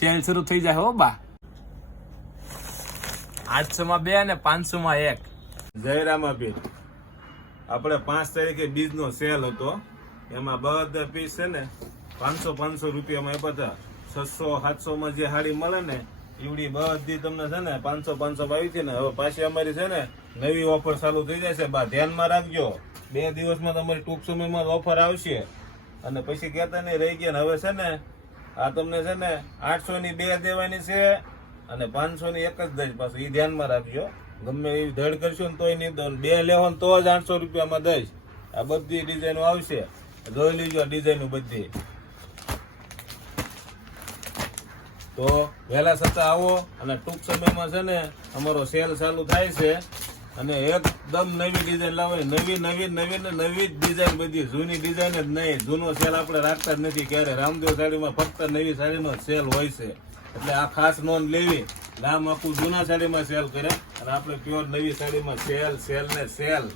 Cell શરૂ થઈ જાય હો બા. 800 માં 2 અને 500 માં 1. જય રામાપીર. આપણે 5 તારીખે બીજનો સેલ હતો, એમાં બધા પીસ છે ને 500 રૂપિયામાં આપ્યા હતા. 600-700 માં જે હાડી મળે ને એવડી બધી તમને છે ને 500 આવી છે ને. હવે પાછી અમારી છે ને નવી ઓફર ચાલુ થઈ જાય છે બા, ધ્યાનમાં રાખજો. 2 દિવસમાં તમારી ટૂંક સમયમાં ઓફર આવશે અને પછી કહેતા નહીં રહી ગયા. હવે છે ને આ તમને છે ને 800 ની 2 દેવાની છે અને 500 ની 1 જ દઈશ. પાછું એ ધ્યાનમાં રાખજો. ગમે એવી ધડ કરશો ને તોય નહીં દો. 2 લેવો ને તો જ 800 રૂપિયામાં દઈશ. આ બધી ડિઝાઇનો આવશે, જોઈ લીજો ડિઝાઇનો બધી. તો વહેલા છતાં આવો અને ટૂંક સમયમાં છે ને અમારો સેલ ચાલુ થાય છે અને એકદમ નવી ડિઝાઇન લાવો. નવી જ ડિઝાઇન, બધી જૂની ડિઝાઇન જ નહીં. જૂનો સેલ આપણે રાખતા જ નથી ક્યારે. રામદેવ સાડીમાં ફક્ત નવી સાડીનો સેલ હોય છે, એટલે આ ખાસ નોંધ લેવી. નામ આખું જૂના સાડીમાં સેલ કરે અને આપણે પ્યોર નવી સાડીમાં સેલ ને સેલ.